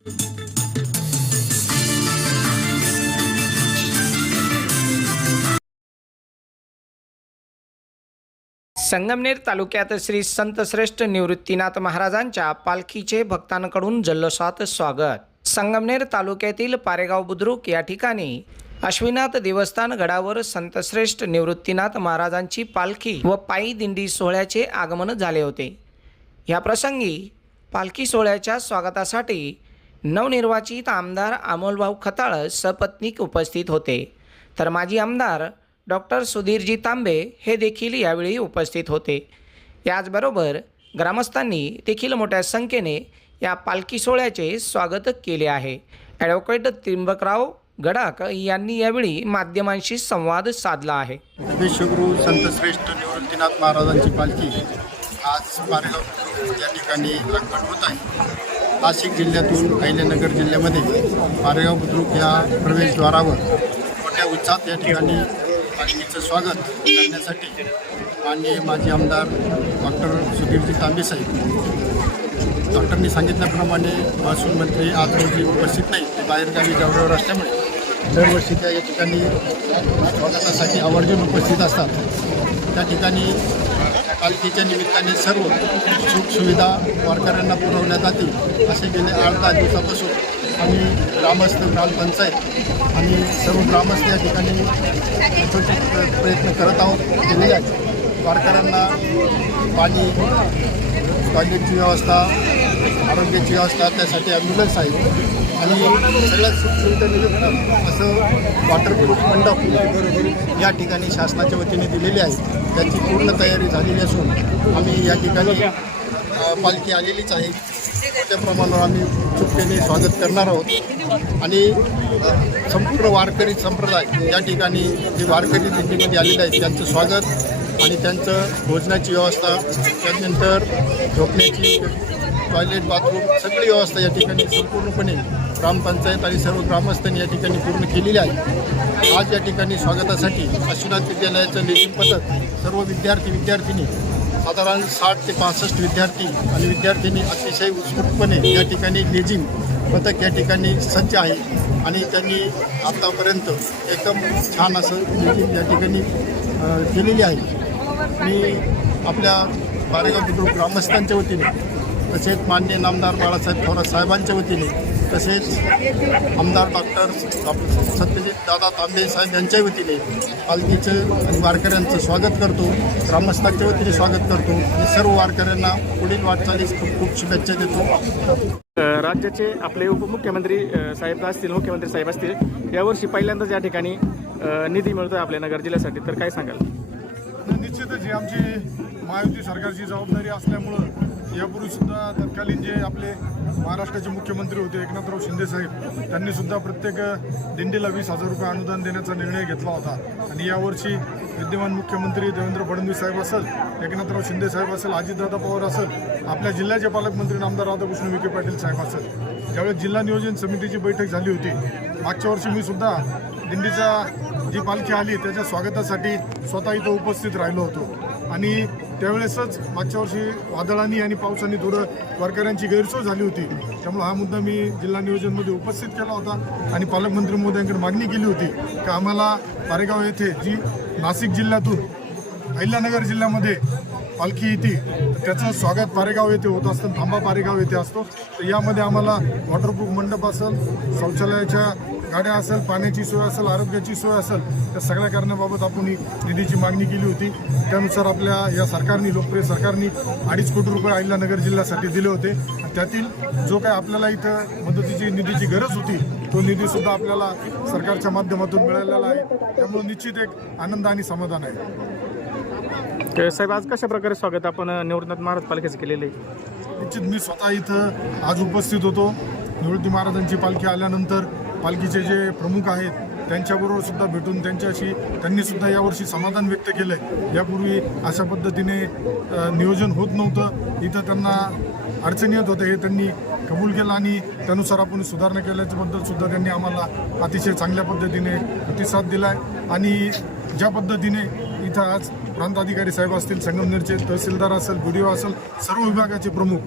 संगमनेर तालुक्यात श्री संतश्रेष्ठ निवृत्तीनाथ महाराजांच्या पालखीचे भक्तांकडून जल्लोषात स्वागत. संगमनेर तालुक्यातील पारेगाव बुद्रुक या ठिकाणी अश्विनाथ देवस्थान गडावर संतश्रेष्ठ निवृत्तीनाथ महाराजांची पालखी व पायी दिंडी सोहळ्याचे आगमन झाले होते. या प्रसंगी पालखी सोहळ्याच्या स्वागतासाठी नवनिर्वाचित आमदार अमोलभाऊ खताळ सपत्नीक उपस्थित होते. तर माजी आमदार डॉक्टर सुधीरजी तांबे हे देखील यावेळी उपस्थित होते. याचबरोबर ग्रामस्थांनी देखील मोठ्या संख्येने या पालखी सोहळ्याचे स्वागत केले आहे. ॲडव्होकेट त्रिंबकराव गडाक यांनी यावेळी माध्यमांशी संवाद साधला आहे. विश्वगुरु संतश्रेष्ठ निवृत्तीनाथ महाराजांची पालखी आज पारगाव या ठिकाणी होत आहे. नाशिक जिल्ह्यातून अहिल्यानगर जिल्ह्यामध्ये मारेगाव बुद्रुक या प्रवेशद्वारावर मोठ्या उत्साहात या ठिकाणी पालखीचं स्वागत करण्यासाठी माननीय माजी आमदार डॉक्टर सुधीरजी तांबेसाहेब डॉक्टरनी सांगितल्याप्रमाणे महसूल मंत्री आज रोजी उपस्थित नाही ते बाहेरगावी जवळवर असल्यामुळे दरवर्षी त्या या ठिकाणी स्वागतासाठी आवर्जून उपस्थित असतात. त्या ठिकाणी पालखीच्या निमित्ताने सर्व सुखसुविधा वारकऱ्यांना पुरवल्या जातील असे गेले आठ दहा दिवसापासून आम्ही ग्रामस्थ ग्रामपंचायत आणि सर्व ग्रामस्थ या ठिकाणी प्रयत्न करत आहोत. केलेले आहेत वारकऱ्यांना पाणी टॉयलेटची व्यवस्था आरोग्याची व्यवस्था त्यासाठी ॲम्ब्युलन्स आहे. आणि सगळ्यात सुखसुविधा निमित्त असं वॉटरप्रूफ मंडप या ठिकाणी शासनाच्या वतीने दिलेली आहे. त्याची पूर्ण तयारी झालेली असून आम्ही या ठिकाणी पालखी आलेलीच आहे. त्याप्रमाणावर आम्ही उत्सुकतेने स्वागत करणार आहोत. आणि संपूर्ण वारकरी संप्रदाय या ठिकाणी जे वारकरी दिंडीमध्ये आलेले आहेत त्यांचं स्वागत आणि त्यांचं भोजनाची व्यवस्था त्यानंतर झोपण्याची टॉयलेट बाथरूम सगळी व्यवस्था या ठिकाणी संपूर्णपणे ग्रामपंचायत आणि सर्व ग्रामस्थांनी या ठिकाणी पूर्ण केलेली आहे. आज या ठिकाणी स्वागतासाठी अश्वनाथ विद्यालयाचं लेखी पथक सर्व विद्यार्थी विद्यार्थिनी साधारण साठ ते पासष्ट विद्यार्थी आणि विद्यार्थिनी अतिशय उत्स्फूर्तपणे या ठिकाणी लेझिम पथक या ठिकाणी सज्ज आहे आणि त्यांनी आत्तापर्यंत एकदम छान असं लेझिम या ठिकाणी केलेली आहे. मी आपल्या बारेगाव बुद्रुक ग्रामस्थांच्या वतीने तसेच मान्य नामदार बाळासाहेब थोरात साहेबांच्या वतीने तसेच आमदार डॉक्टर सत्यजित दादा तांबे साहेब यांच्या वतीने पालखीचं आणि वारकऱ्यांचं स्वागत करतो. ग्रामस्थांच्या वतीने स्वागत करतो. आणि सर्व वारकऱ्यांना पुढील वाटचालीस खूप खूप शुभेच्छा देतो. राज्याचे आपले उपमुख्यमंत्री साहेब असतील मुख्यमंत्री साहेब असतील यावर्षी पहिल्यांदाच या ठिकाणी निधी मिळतोय आपल्या नगर जिल्ह्यासाठी. तर काय सांगाल? निश्चितच ही आमची महायुती सरकारची जबाबदारी असल्यामुळं यापूर्वी सुद्धा तत्कालीन जे आपले महाराष्ट्राचे मुख्यमंत्री होते एकनाथराव शिंदेसाहेब त्यांनीसुद्धा त्यांनी सुद्धा प्रत्येक दिंडीला वीस हजार रुपये अनुदान देण्याचा निर्णय घेतला होता. आणि यावर्षी विद्यमान मुख्यमंत्री देवेंद्र फडणवीस साहेब असेल एकनाथराव शिंदे साहेब असेल अजितदादा पवार असेल आपल्या जिल्ह्याचे पालकमंत्री आमदार राधाकृष्ण विखे पाटील साहेब असेल. ज्यावेळेस जिल्हा नियोजन समितीची बैठक झाली होती मागच्या वर्षी मी सुद्धा दिंडीचा जी पालखी आली त्याच्या स्वागतासाठी स्वतः इथं उपस्थित राहिलो होतो. आणि त्यावेळेसच मागच्या वर्षी वादळांनी आणि पावसाने थोडं वारकऱ्यांची गैरसोय झाली होती. त्यामुळे हा मुद्दा मी जिल्हा नियोजनमध्ये उपस्थित केला होता आणि पालकमंत्री महोदयांकडे मागणी केली होती की आम्हाला पारेगाव येथे जी नाशिक जिल्ह्यातून अहिल्यानगर जिल्ह्यामध्ये पालखी येते त्याचं स्वागत पारेगाव येथे होत असतं थांबा पारेगाव येथे असतो. तर यामध्ये आम्हाला वॉटरप्रूफ मंडप असेल शौचालयाच्या गाड्या असेल पाण्याची सोय असेल आरोग्याची सोय असेल त्या सगळ्या करण्याबाबत आपण ही निधीची मागणी केली होती. त्यानुसार आपल्या या सरकारने लोकप्रिय सरकारने अडीच कोटी रुपये अहिल्यानगर जिल्ह्यासाठी दिले होते. आणि त्यातील जो काय आपल्याला इथं मदतीची निधीची गरज होती तो निधीसुद्धा आपल्याला सरकारच्या माध्यमातून मिळालेला आहे. त्यामुळे निश्चित एक आनंद आणि समाधान आहे. साहेब आज कशा प्रकारे स्वागत आपण अ, निवृत्तीनाथ महाराज पालखीचं केलेलं आहे? निश्चित मी स्वतः इथं आज उपस्थित होतो. निवृत्ती महाराजांची पालखी आल्यानंतर पालखीचे जे प्रमुख आहेत त्यांच्याबरोबर सुद्धा भेटून त्यांच्याशी त्यांनी सुद्धा यावर्षी समाधान व्यक्त केलं आहे यापूर्वी अशा पद्धतीने नियोजन होत नव्हतं. इथं त्यांना अडचणी येत होते हे त्यांनी कबूल केलं आणि त्यानुसार आपण सुधारणा केल्याच्याबद्दल सुद्धा त्यांनी आम्हाला अतिशय चांगल्या पद्धतीने प्रतिसाद दिला आहे आणि ज्या पद्धतीने इथं आज प्रांताधिकारी साहेब असतील संगमनेरचे तहसीलदार असेल बी असेल सर्व विभागाचे प्रमुख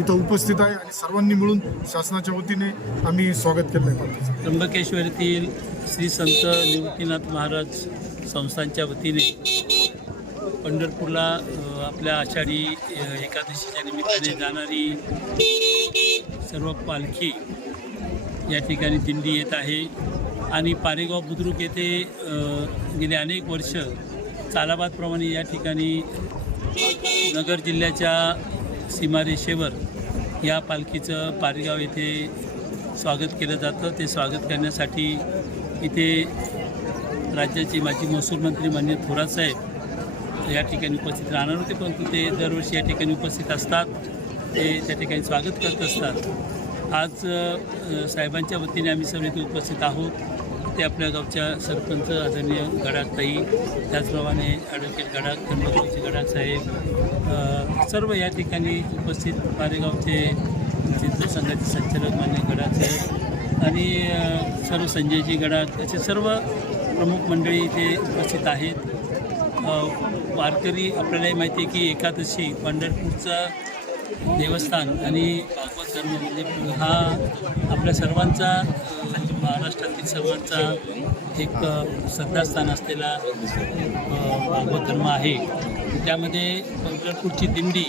इथं उपस्थित आहे आणि सर्वांनी मिळून शासनाच्या वतीने आम्ही स्वागत केलं आहे त्र्यंबकेश्वरीतील श्री संत निवृत्तीनाथ महाराज संस्थांच्या वतीने पंढरपूरला आपल्या आषाढी एकादशीच्या निमित्ताने जाणारी सर्व पालखी या ठिकाणी दिंडी येत आहे. आणि पारेगाव बुद्रुक येथे गेले अनेक वर्ष चालाबादप्रमाणे या ठिकाणी नगर जिल्ह्याच्या सीमारेषेवर या पालखीचं पारेगाव येथे स्वागत केलं जातं. ते स्वागत करण्यासाठी इथे राज्याचे माजी महसूल मंत्री मान्य थोरात साहेब या ठिकाणी उपस्थित राहणार होते परंतु ते दरवर्षी या ठिकाणी उपस्थित असतात. ते त्या ठिकाणी स्वागत करत असतात. आज साहेबांच्या वतीने आम्ही सर्व इथे उपस्थित आहोत. ते आपल्या गावच्या सरपंच आदरणीय गडाकताई त्याचप्रमाणे ॲडव्होकेट गडाख गणपतीचे गडाक साहेब सर्व या ठिकाणी उपस्थित पारेगावचे चित्र संघाचे संचालक मान्य गडाचे आणि सर्व संजयजी गडात असे सर्व प्रमुख मंडळी इथे उपस्थित आहेत. वारकरी आपल्यालाही माहिती आहे की एकादशी पंढरपूरचं देवस्थान आणि भागवत धर्म म्हणजे हा आपल्या सर्वांचा महाराष्ट्रातील सर्वांचा एक श्रद्धास्थान असलेला भागवत धर्म आहे. त्यामध्ये पंढरपूरची दिंडी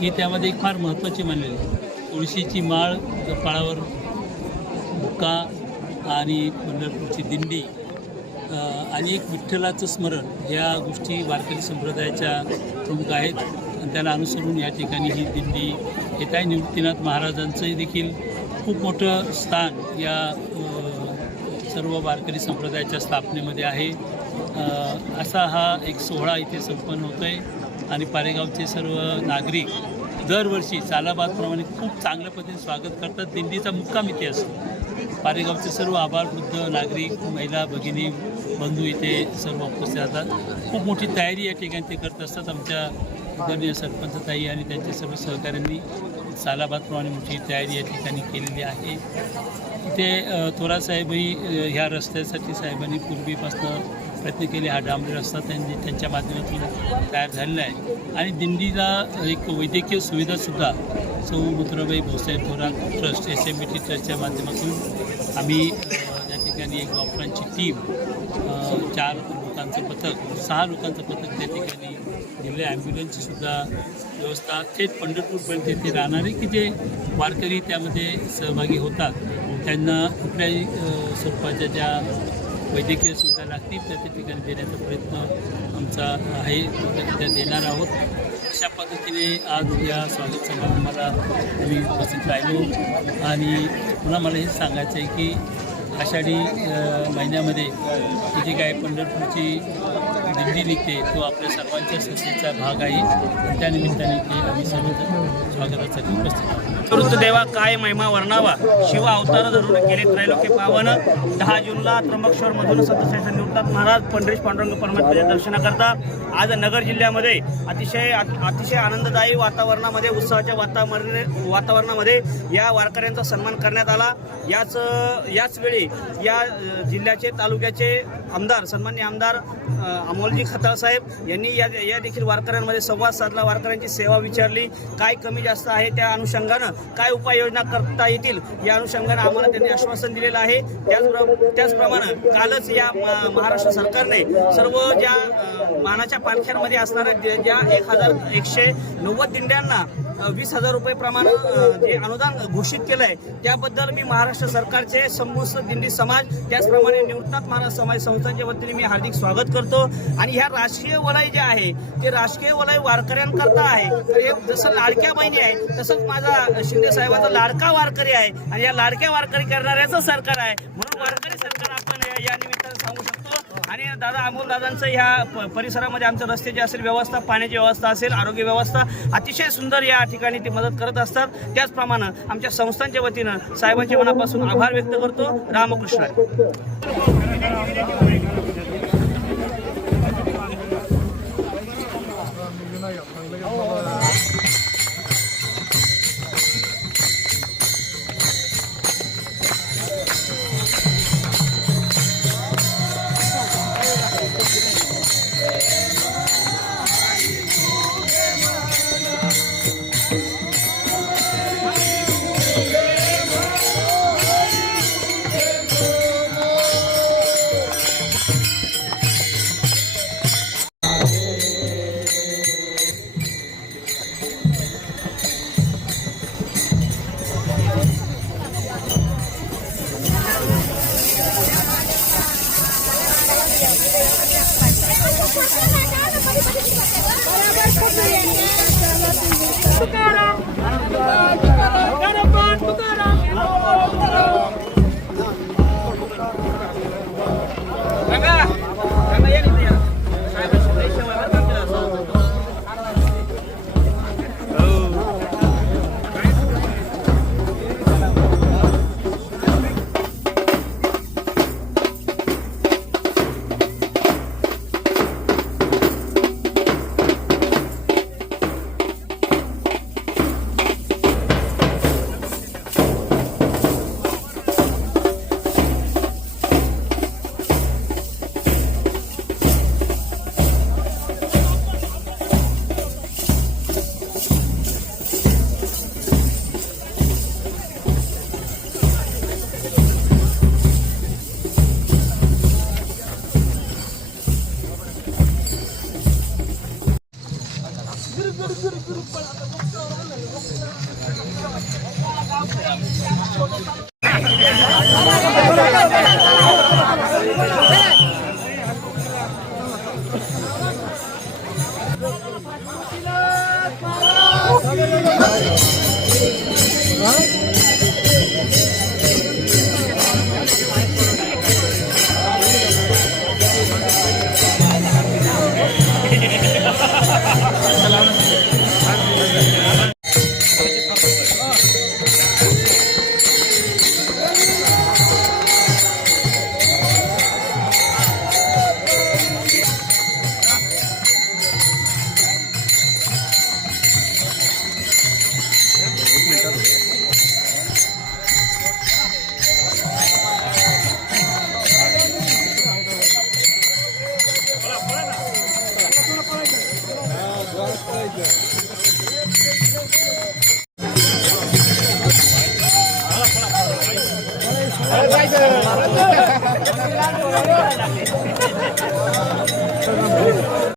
ही त्यामध्ये एक फार महत्त्वाची मानलेली आहे. तुळशीची माळ कपाळावर बुका आणि पंढरपूरची दिंडी आणि एक विठ्ठलाचं स्मरण. या गोष्टी वारकरी संप्रदायाच्या प्रमुख आहेत. आणि त्याला अनुसरून या ठिकाणी ही दिंडी येत आहे निवृत्तीनाथ महाराजांचंही देखील खूप मोठं स्थान या सर्व वारकरी संप्रदायाच्या स्थापनेमध्ये आहे. असा हा एक सोहळा इथे संपन्न होतो आहे आणि पारेगावचे सर्व नागरिक दरवर्षी सालाबादप्रमाणे खूप चांगल्या पद्धतीने स्वागत करतात. दिंडीचा मुक्काम इथे असतो. पारेगावचे सर्व आभारवृद्ध नागरिक महिला भगिनी बंधू इथे सर्व उपस्थित राहतात. खूप मोठी तयारी या ठिकाणी ते करत असतात. आमच्या आदरणीय सरपंचताई आणि त्यांच्या सर्व सहकाऱ्यांनी सालाबादप्रमाणे मोठी तयारी या ठिकाणी केलेली आहे. इथे थोरासाहेबही ह्या रस्त्यासाठी साहेबांनी पूर्वीपासून प्रयत्न केले. हा डांबरी रस्ता त्यांनी त्यांच्या माध्यमातून तयार झालेला आहे. आणि दिंडीला एक वैद्यकीय सुविधासुद्धा सौ Mutrabai Bhausaheb Thorat trust S M B T ट्रस्टच्या माध्यमातून आम्ही ठिकाणी एक डॉक्टरांची टीम चार लोकांचं पथक सहा लोकांचं पथक त्या ठिकाणी दिले ॲम्ब्युलन्सची सुद्धा व्यवस्था थेट पंढरपूरपर्यंत येथे राहणारे की जे वारकरी त्यामध्ये सहभागी होतात. त्यांना कुठल्याही स्वरूपाच्या ज्या वैद्यकीय सुविधा लागतील त्या त्या ठिकाणी देण्याचा प्रयत्न आमचा आहे. त्या देणार आहोत. अशा पद्धतीने आज या स्वागत समारंभाला आम्ही उपस्थित राहिलो. आणि पुन्हा मला हे सांगायचं आहे की आषाढी महिन्यामध्ये ही जी काय पंढरपूरची दिंडी निघते तो आपल्या सर्वांच्या संस्थेचा भाग आहे. आणि ते आम्ही सर्वजण स्वागतासाठी उपस्थित आहोत. वृत्त देवा काय महिमा वर्णावा? शिव अवतार धरून गेले त्रैलोक्य पावन. दहा जूनला त्र्यंबकेश्वर मधून संतश्रेष्ठ निवृत्तात महाराज. पंढरीश पांडुरंग परमात्म्याच्या दर्शनाकरता. आज नगर जिल्ह्यामध्ये अतिशय अतिशय आनंददायी वातावरणामध्ये उत्सवाच्या वातावरण वातावरणामध्ये या वारकऱ्यांचा सन्मान करण्यात आला. याच याच वेळी या जिल्ह्याचे तालुक्याचे आमदार सन्मान्य आमदार अमोलजी खताळ साहेब यांनी या या देखील वारकऱ्यांमध्ये संवाद साधला. वारकऱ्यांची सेवा विचारली. काय कमी जास्त आहे त्या अनुषंगानं काय उपाययोजना करता येतील या अनुषंगानं आम्हाला त्यांनी आश्वासन दिलेलं आहे. त्याचप्र त्याचप्रमाणे कालच या म- महाराष्ट्र सरकारने सर्व ज्या मानाच्या पालख्यांमध्ये असणाऱ्या ज्या- ज्या एक हजार एकशे नव्वद दिंड्यांना वीस हजार रुपये प्रमाण जे अनुदान घोषित केलं आहे त्याबद्दल मी महाराष्ट्र सरकारचे समस्त दिंडी समाज त्याचप्रमाणे निवृत्तनाथ महाराज समाज संस्थांच्या वतीने मी हार्दिक स्वागत करतो. आणि ह्या राजकीय वलय जे आहे ते राजकीय वलय वारकऱ्यांकरता आहे. तर हे जसं लाडक्या बहिणी आहे तसंच माझा शिंदे साहेबाचा लाडका वारकरी आहे. आणि या लाडक्या वारकरी करणाऱ्याचं सरकार आहे. म्हणून वारकरी सरकार आपण या- निमित्त आणि दादा अमोल दादांचं ह्या प- परिसरामध्ये आमच्या रस्त्याची असेल व्यवस्था पाण्याची व्यवस्था असेल आरोग्य व्यवस्था अतिशय सुंदर या ठिकाणी ते मदत करत असतात. त्याचप्रमाणे आमच्या संस्थांच्या वतीनं साहेबांच्या मनापासून आभार व्यक्त करतो. रामकृष्ण. すごい。